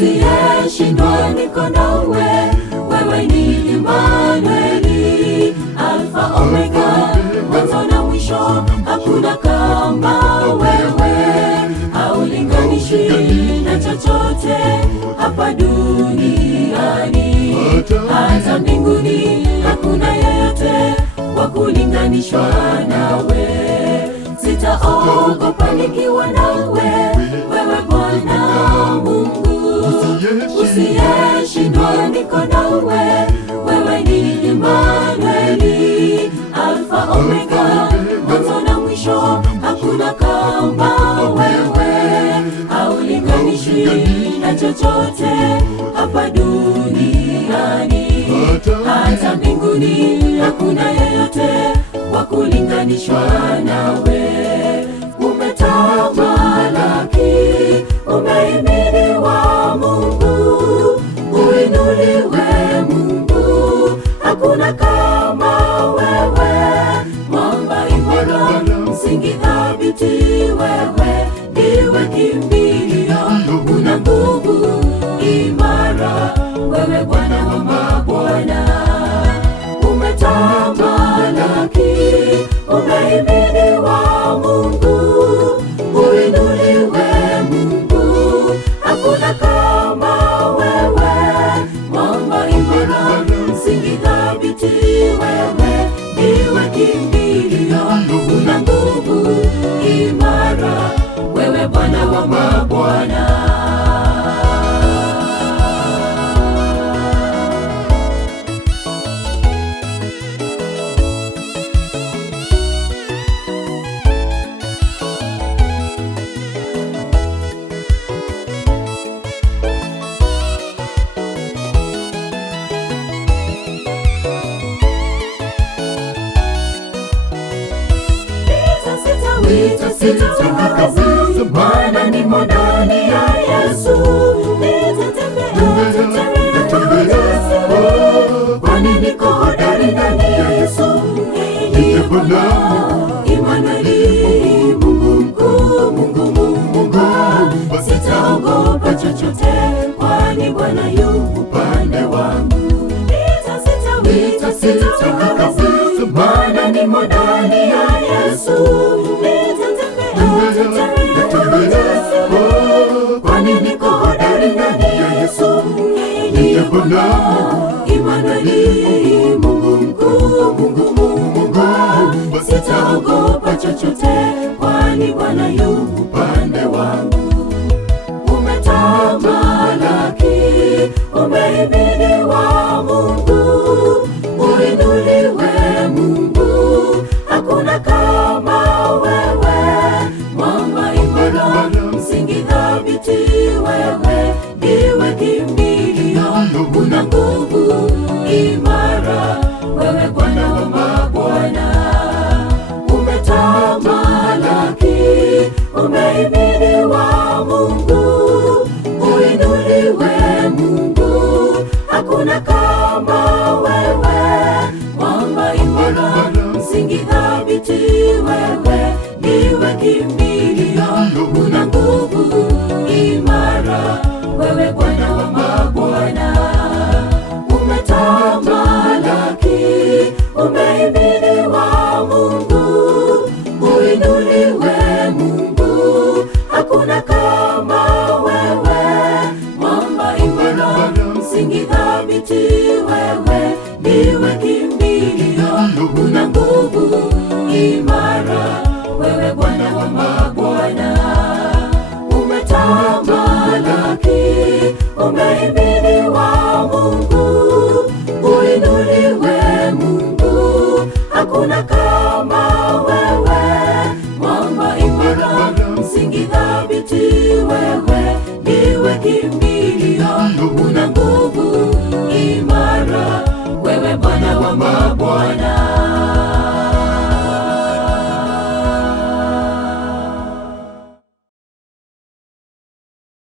usiyeshindwa niko nawe, wewe ni Immanueli, Alfa Omega, mwanzo na mwisho, hakuna kama wewe, haulinganishwi na chochote hapa duniani, hata mbinguni hakuna yeyote wa kulinganishwa nawe. Sitaogopa nikiwa nawe, wewe Bwana Mungu, usiyeshindwa niko nawe, wewe ni Immanueli, Alfa Omega, mwanzo na mwisho, hakuna kama wewe, haulinganishwi na chochote hapa duniani, hata mbinguni hakuna yeyote wa kulinganishwa nawe. Umetamalaki, umehimidiwa Mungu, uinuliwe Mungu, hakuna kama wewe, mwamba imara, msingi thabiti, wewe ndiwe kimbilio, una nguvu imara, wewe Bwana wa mabwana. Umetamalaki, umehimidiwa Mungu, uinuliwe Mungu, hakuna kama wewe, mwamba imara, msingi thabiti, wewe ndiwe kimbilio, una nguvu imara, wewe Bwana wa mabwana. Sitaweka maana nimo ndani ya Yesu, nitatembea kwani niko hodari ndani ya Yesu. Ndiye Bwana Immanueli, Mungu mkuu, Mungu Mungu, sitaogopa chochote, kwani Bwana yu upande wangu. Sitaweka maana nimo ndani ya Yesu, kwani niko hodari ndani ya Yesu. Ndiye Bwana Immanueli, Mungu mkuu, Mungu Mungu, sitaogopa chochote, kwani Bwana yu upande wangu. Umetamalaki, umehimidiwa Mungu, uinuliwe Mungu, hakuna kama wewe, mwamba imara, msingi thabiti, wewe ndiwe kimbilio, una nguvu imara, wewe Bwana wa mabwana. Umetamalaki, umehimidiwa Mungu, uinuliwe Mungu, hakuna kama wewe, mwamba imara, msingi thabiti, wewe ndiwe kimbilio, una nguvu imara, wewe Bwana wa mabwana. Umetamalaki, umehimidiwa Mungu, uinuliwe Mungu, hakuna kama wewe, mwamba imara, msingi thabiti, wewe ndiwe kimbilio, una nguvu imara, wewe Bwana wa mabwana. Umetamalaki, umehimidiwa Mungu, uinuliwe Mungu, hakuna kama wewe, mwamba imara, msingi thabiti, wewe ndiwe kimbilio, una nguvu imara, wewe Bwana wa mabwana.